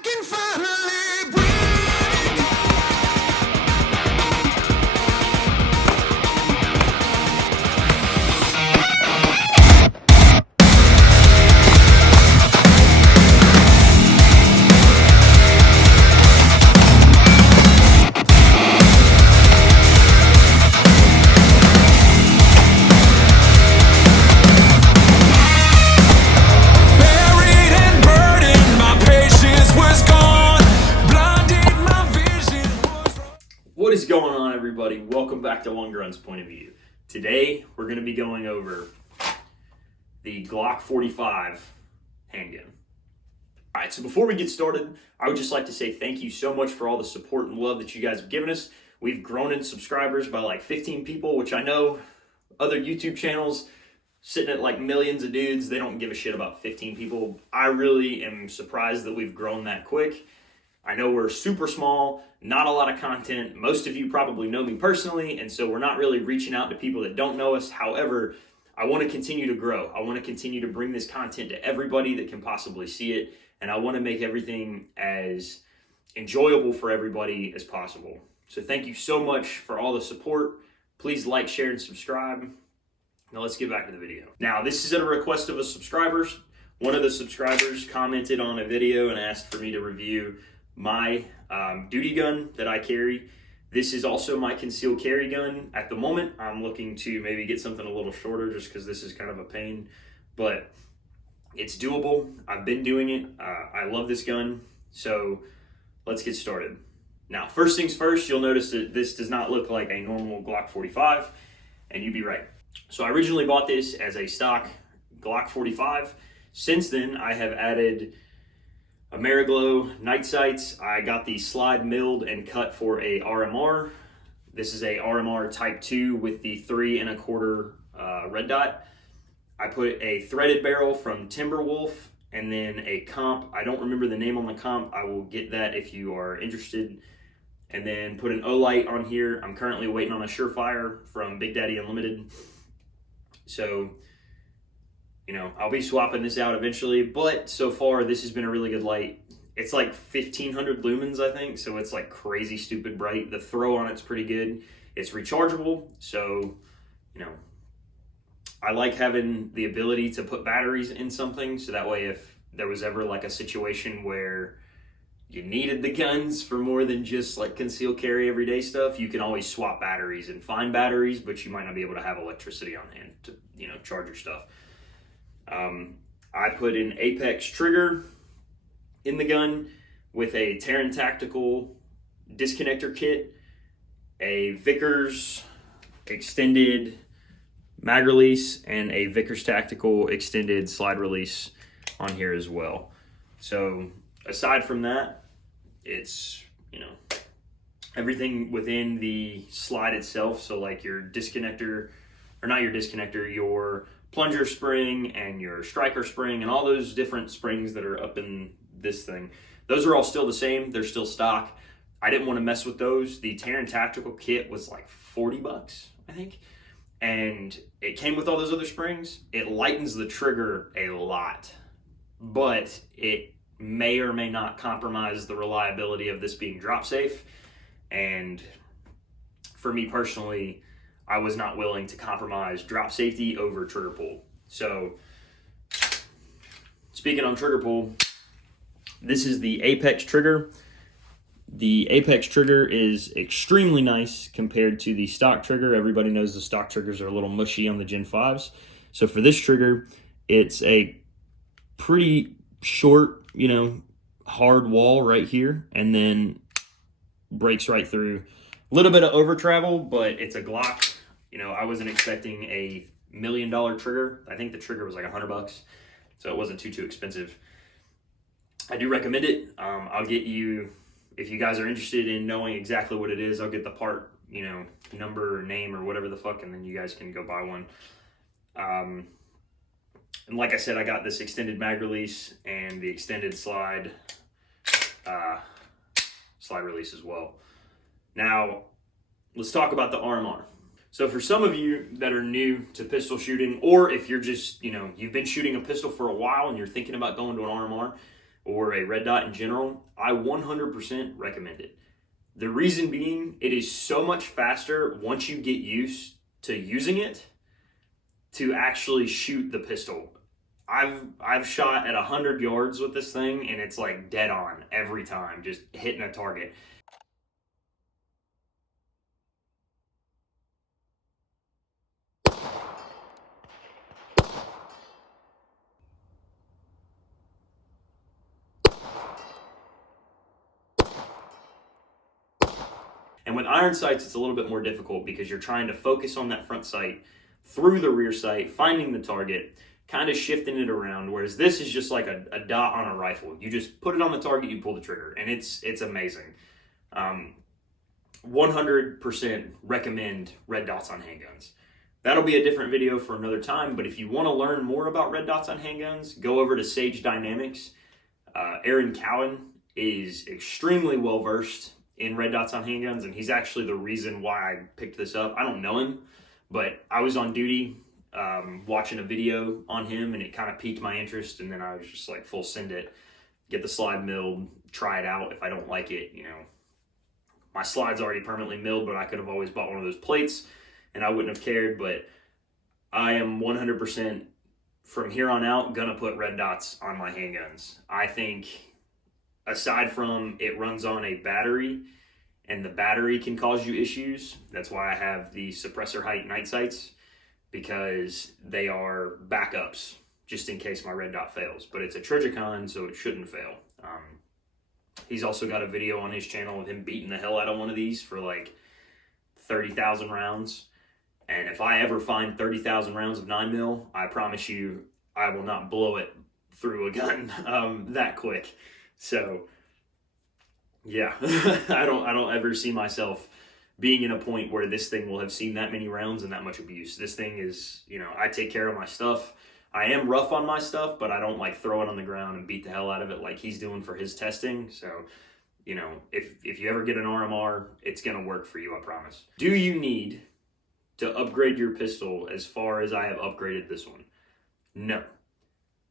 can finally breathe. Buried and burdened, my patience was gone. Blinded, my vision was wrong. What is going on, everybody? Welcome back to One Grunt's Point of View. Today, we're going to be going over the Glock 45 handgun. All right, so before we get started, I would just like to say thank you so much for all the support and love that you guys have given us. We've grown in subscribers by like 15 people, which I know other YouTube channels sitting at like millions of dudes, they don't give a shit about 15 people. I really am surprised that we've grown that quick. I know we're super small, not a lot of content. Most of you probably know me personally, and so we're not really reaching out to people that don't know us. However, I want to continue to grow. I want to continue to bring this content to everybody that can possibly see it, and I want to make everything as enjoyable for everybody as possible. So thank you so much for all the support. Please like, share, and subscribe. Now let's get back to the video. Now, this is at a request of a subscriber. One of the subscribers commented on a video and asked for me to review my duty gun that I carry. This is also my concealed carry gun. At the moment, I'm looking to maybe get something a little shorter just because this is kind of a pain, but it's doable. I've been doing it. I love this gun. So let's get started. Now, first things first, you'll notice that this does not look like a normal Glock 45, and you'd be right. So I originally bought this as a stock Glock 45. Since then, I have added Ameriglow night sights. I got the slide milled and cut for a RMR. This is a RMR Type 2 with the 3 1/4 red dot. I put a threaded barrel from Timberwolf and then a comp. I don't remember the name on the comp. I will get that if you are interested. And then put an O-Light on here. I'm currently waiting on a Surefire from Big Daddy Unlimited. So, you know, I'll be swapping this out eventually, but so far this has been a really good light. It's like 1500 lumens, I think, so it's like crazy stupid bright. The throw on it's pretty good. It's rechargeable, so, you know, I like having the ability to put batteries in something, so that way if there was ever like a situation where you needed the guns for more than just like concealed carry everyday stuff, you can always swap batteries and find batteries, but you might not be able to have electricity on hand to, you know, charge your stuff. I put an Apex trigger in the gun with a Terran Tactical disconnector kit, a Vickers extended mag release, and a Vickers Tactical extended slide release on here as well. So aside from that, it's, you know, everything within the slide itself. So like your disconnector, or not your disconnector, your plunger spring and your striker spring and all those different springs that are up in this thing, those are all still the same. They're still stock. I didn't want to mess with those. The Terran Tactical kit was like 40 bucks, I think. And it came with all those other springs. It lightens the trigger a lot, but it may or may not compromise the reliability of this being drop safe. And for me personally, I was not willing to compromise drop safety over trigger pull. So speaking on trigger pull, this is the Apex trigger. The Apex trigger is extremely nice compared to the stock trigger. Everybody knows the stock triggers are a little mushy on the Gen 5s. So for this trigger, it's a pretty short, you know, hard wall right here, and then breaks right through. A little bit of over travel, but it's a Glock. You know, I wasn't expecting a $1 million trigger. I think the trigger was like 100 bucks, so it wasn't too expensive. I do recommend it. I'll get you, if you guys are interested in knowing exactly what it is, I'll get the part, you know, number or name or whatever the fuck, and then you guys can go buy one. And like I said, I got this extended mag release and the extended slide release as well. Now, let's talk about the RMR. So for some of you that are new to pistol shooting, or if you're just, you know, you've been shooting a pistol for a while and you're thinking about going to an RMR, or a red dot in general, I 100% recommend it. The reason being, it is so much faster once you get used to using it to actually shoot the pistol. I've shot at 100 yards with this thing, and it's like dead on every time, just hitting a target. And with iron sights, it's a little bit more difficult because you're trying to focus on that front sight through the rear sight, finding the target, kind of shifting it around. Whereas this is just like a dot on a rifle. You just put it on the target, you pull the trigger, and it's amazing. 100% recommend red dots on handguns. That'll be a different video for another time, but if you want to learn more about red dots on handguns, go over to Sage Dynamics. Aaron Cowan is extremely well versed in red dots on handguns, and he's actually the reason why I picked this up. I don't know him, but I was on duty watching a video on him, and it kind of piqued my interest, and then I was just like, full send it, get the slide milled, try it out. If I don't like it, you know, my slide's already permanently milled, but I could have always bought one of those plates, and I wouldn't have cared. But I am 100% from here on out gonna put red dots on my handguns. I think, aside from it runs on a battery, and the battery can cause you issues. That's why I have the suppressor height night sights, because they are backups just in case my red dot fails. But it's a Trijicon, so it shouldn't fail. He's also got a video on his channel of him beating the hell out of one of these for like 30,000 rounds. And if I ever find 30,000 rounds of 9mm, I promise you I will not blow it through a gun that quick. So yeah, I don't ever see myself being in a point where this thing will have seen that many rounds and that much abuse. This thing is, you know, I take care of my stuff. I am rough on my stuff, but I don't like throw it on the ground and beat the hell out of it like he's doing for his testing. So, you know, if you ever get an RMR, it's gonna work for you, I promise. Do you need to upgrade your pistol as far as I have upgraded this one? No.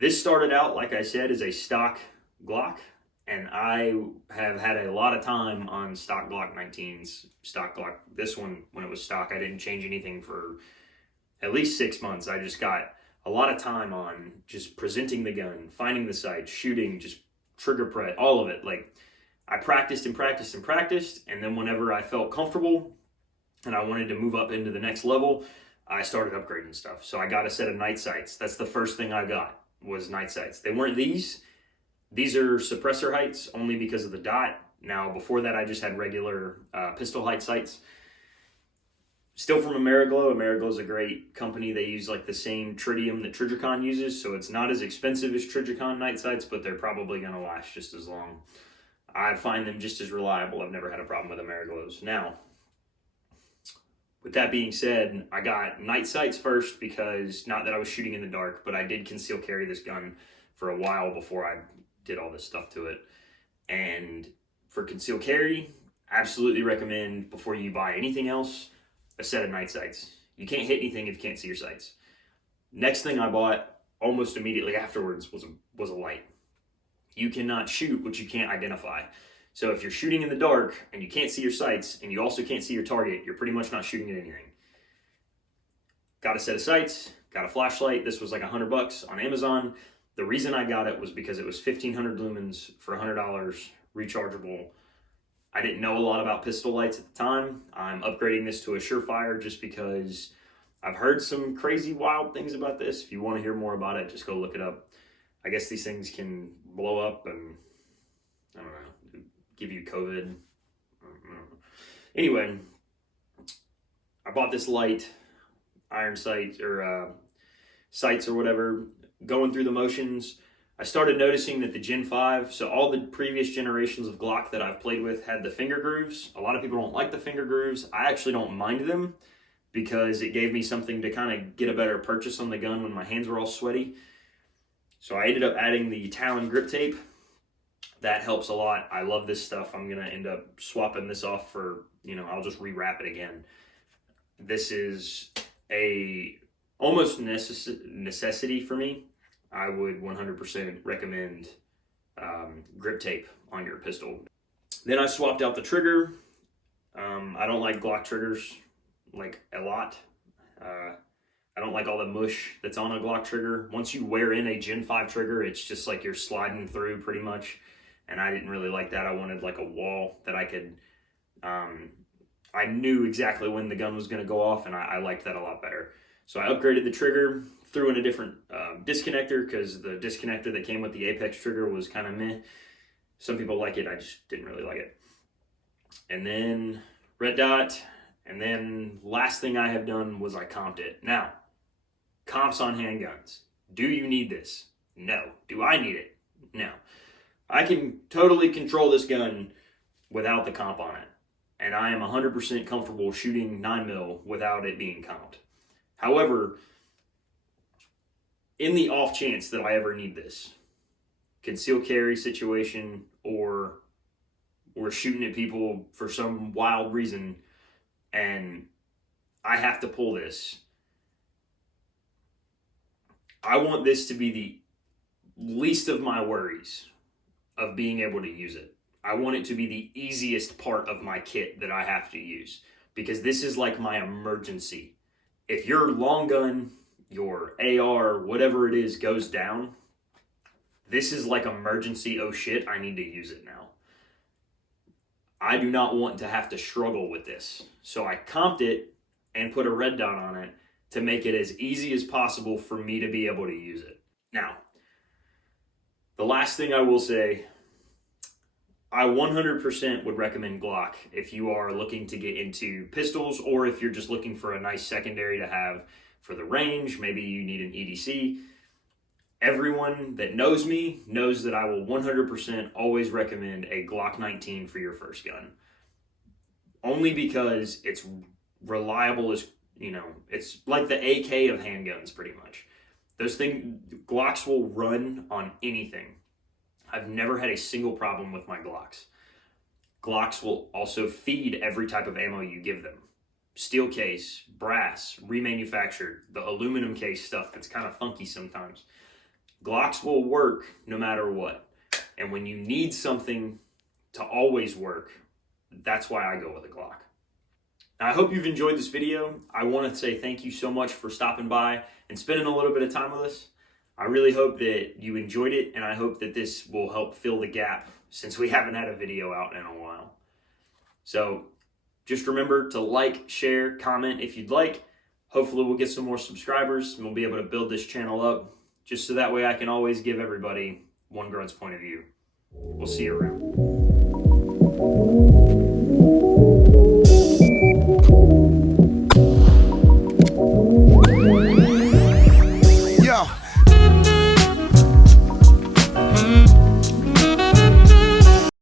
This started out, like I said, as a stock Glock, and I have had a lot of time on stock Glock 19s, stock Glock. This one, when it was stock, I didn't change anything for at least 6 months. I just got a lot of time on just presenting the gun, finding the sight, shooting, just trigger press, all of it. Like, I practiced and practiced and practiced, and then whenever I felt comfortable and I wanted to move up into the next level, I started upgrading stuff. So I got a set of night sights. That's the first thing I got, was night sights. They weren't these. These are suppressor heights only because of the dot. Now, before that, I just had regular pistol height sights. Still from Ameriglow. Ameriglow is a great company. They use like the same tritium that Trijicon uses, so it's not as expensive as Trijicon night sights, but they're probably going to last just as long. I find them just as reliable. I've never had a problem with Ameriglows. Now, with that being said, I got night sights first because, not that I was shooting in the dark, but I did conceal carry this gun for a while before I did all this stuff to it. And for conceal carry, absolutely recommend, before you buy anything else, a set of night sights. You can't hit anything if you can't see your sights. Next thing I bought almost immediately afterwards was a light. You cannot shoot what you can't identify. So if you're shooting in the dark and you can't see your sights and you also can't see your target, you're pretty much not shooting at anything. Got a set of sights, got a flashlight. This was like $100 on Amazon. The reason I got it was because it was 1,500 lumens for $100, rechargeable. I didn't know a lot about pistol lights at the time. I'm upgrading this to a Surefire just because I've heard some crazy, wild things about this. If you want to hear more about it, just go look it up. I guess these things can blow up and, I don't know, give you COVID. Anyway, I bought this light, iron sight, or sights or whatever, going through the motions. I started noticing that the Gen 5, so all the previous generations of Glock that I've played with had the finger grooves. A lot of people don't like the finger grooves. I actually don't mind them because it gave me something to kind of get a better purchase on the gun when my hands were all sweaty. So I ended up adding the Talon grip tape. That helps a lot. I love this stuff. I'm going to end up swapping this off for, you know, I'll just rewrap it again. This is a almost necessity for me. I would 100% recommend grip tape on your pistol. Then I swapped out the trigger. I don't like Glock triggers like a lot. I don't like all the mush that's on a Glock trigger. Once you wear in a Gen 5 trigger, it's just like you're sliding through pretty much. And I didn't really like that. I wanted like a wall that I could, I knew exactly when the gun was going to go off, and I liked that a lot better. So I upgraded the trigger, threw in a different disconnector, because the disconnector that came with the Apex trigger was kind of meh. Some people like it, I just didn't really like it. And then red dot, and then last thing I have done was I comped it. Now, comps on handguns. Do you need this? No. Do I need it? No. I can totally control this gun without the comp on it. And I am 100% comfortable shooting 9mm without it being comped. However, in the off chance that I ever need this, concealed carry situation, or we're shooting at people for some wild reason and I have to pull this, I want this to be the least of my worries of being able to use it. I want it to be the easiest part of my kit that I have to use, because this is like my emergency. If your long gun, your AR, whatever it is, goes down, this is like emergency, oh shit, I need to use it now. I do not want to have to struggle with this. So I comped it and put a red dot on it to make it as easy as possible for me to be able to use it. Now, the last thing I will say, I 100% would recommend Glock if you are looking to get into pistols, or if you're just looking for a nice secondary to have for the range. Maybe you need an EDC. Everyone that knows me knows that I will 100% always recommend a Glock 19 for your first gun. Only because it's reliable as, you know, it's like the AK of handguns pretty much. Those things, Glocks will run on anything. I've never had a single problem with my Glocks. Glocks will also feed every type of ammo you give them. Steel case, brass, remanufactured, the aluminum case stuff that's kind of funky sometimes. Glocks will work no matter what. And when you need something to always work, that's why I go with a Glock. Now, I hope you've enjoyed this video. I want to say thank you so much for stopping by and spending a little bit of time with us. I really hope that you enjoyed it, and I hope that this will help fill the gap since we haven't had a video out in a while. So just remember to like, share, comment if you'd like. Hopefully we'll get some more subscribers and we'll be able to build this channel up, just so that way I can always give everybody one grunt's point of view. We'll see you around.